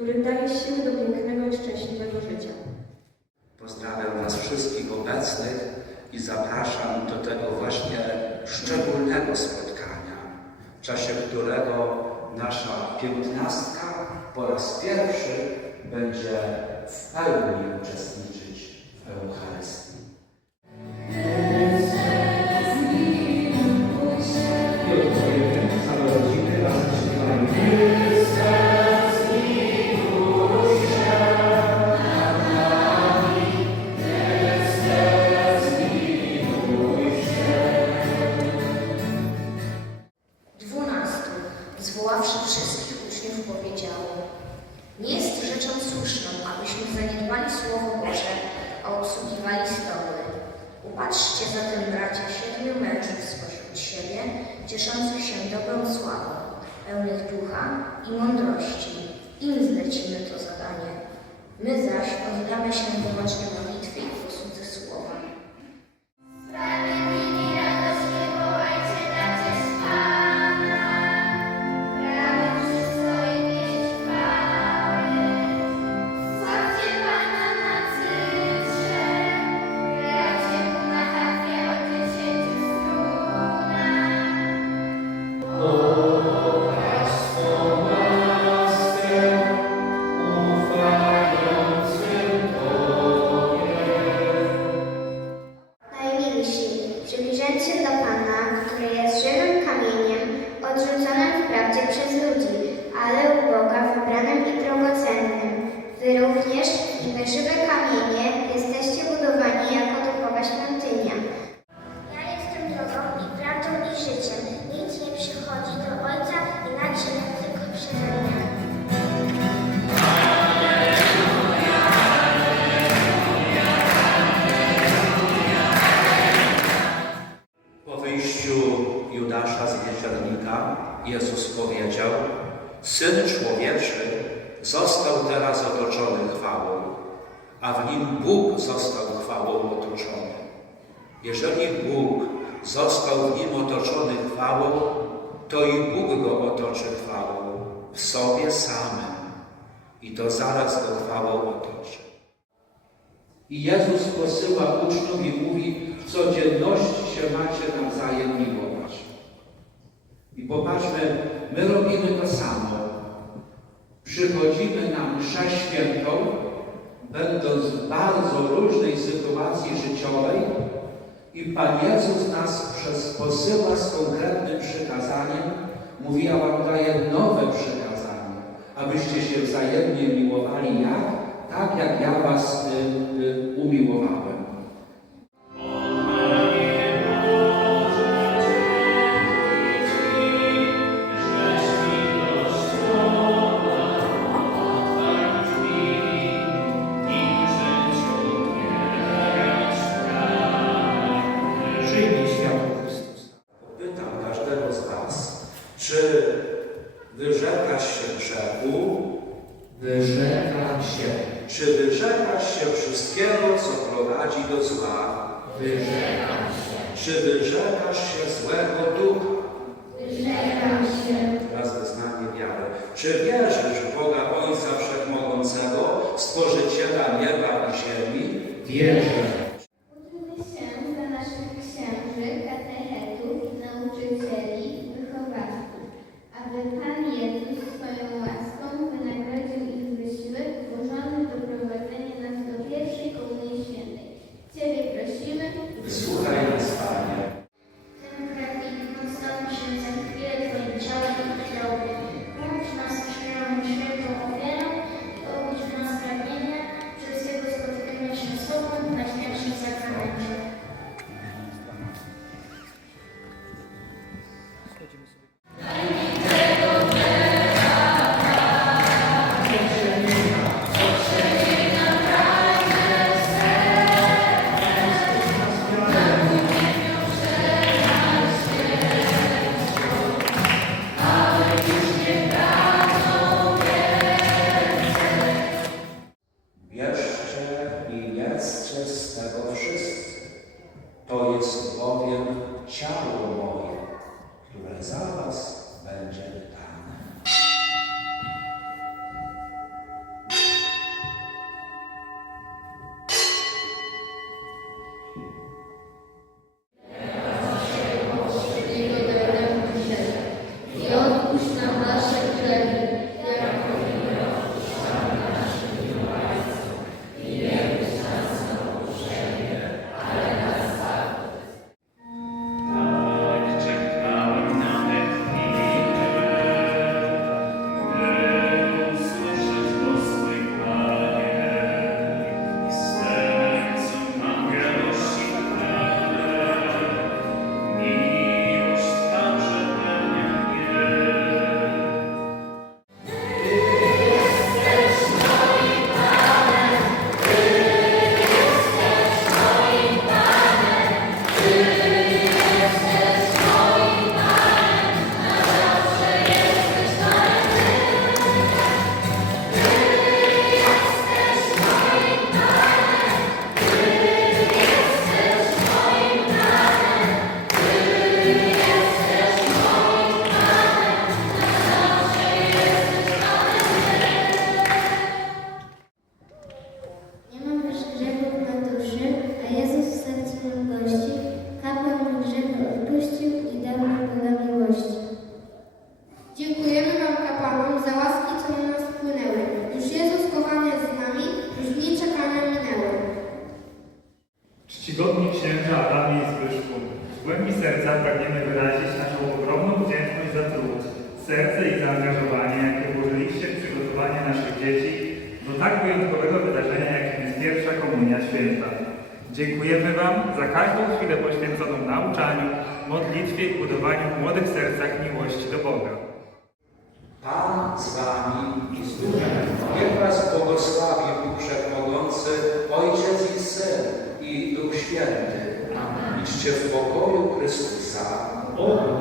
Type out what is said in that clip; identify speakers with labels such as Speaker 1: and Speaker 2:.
Speaker 1: który daje siły do pięknego i szczęśliwego życia.
Speaker 2: Pozdrawiam Was wszystkich obecnych i zapraszam do tego właśnie szczególnego spotkania, w czasie którego nasza piętnastka
Speaker 3: powiedziało Nie jest rzeczą słuszną, abyśmy zaniedbali Słowo Boże, a obsługiwali stoły. Upatrzcie zatem, bracia, siedmiu mężów spośród siebie, cieszących się dobrą sławą, pełnych ducha i mądrości. Im zlecimy to zadanie. My zaś oddamy się wyłącznie
Speaker 2: został teraz otoczony chwałą, a w nim Bóg został chwałą otoczony. Jeżeli Bóg został w nim otoczony chwałą, to i Bóg go otoczy chwałą w sobie samym i to zaraz go chwałą otoczy.
Speaker 4: I Jezus posyła uczniów i mówi, w codzienności się macie nawzajem miłować. I popatrzmy, my robimy to samo. Przychodzimy na mszę świętą, będąc w bardzo różnej sytuacji życiowej i Pan Jezus nas przez posyła z konkretnym przykazaniem, mówi, ja wam daję nowe przykazanie, abyście się wzajemnie miłowali jak? Tak jak ja was y, y, umiłowałem. Wyrzekam się,
Speaker 2: czy wyrzekasz się wszystkiego, co prowadzi do zła,
Speaker 4: wyrzekam
Speaker 2: czy wyrzekasz się złego ducha,
Speaker 5: Wyrzekam się.
Speaker 2: oraz wyznanie wiary. Czy wierzysz w Boga
Speaker 6: serca pragniemy wyrazić naszą ogromną wdzięczność za trud, serce i zaangażowanie, jakie włożyliście w przygotowanie naszych dzieci do tak wyjątkowego wydarzenia, jakim jest pierwsza komunia święta. Dziękujemy Wam za każdą chwilę poświęconą nauczaniu, modlitwie i budowaniu w młodych sercach miłości do Boga.
Speaker 2: Pan z wami i z duchem. Niech was błogosławi Bóg Wszechmogący, Ojciec i Syn i Duch Święty. Idźcie w pokoju Chrystusa.
Speaker 4: O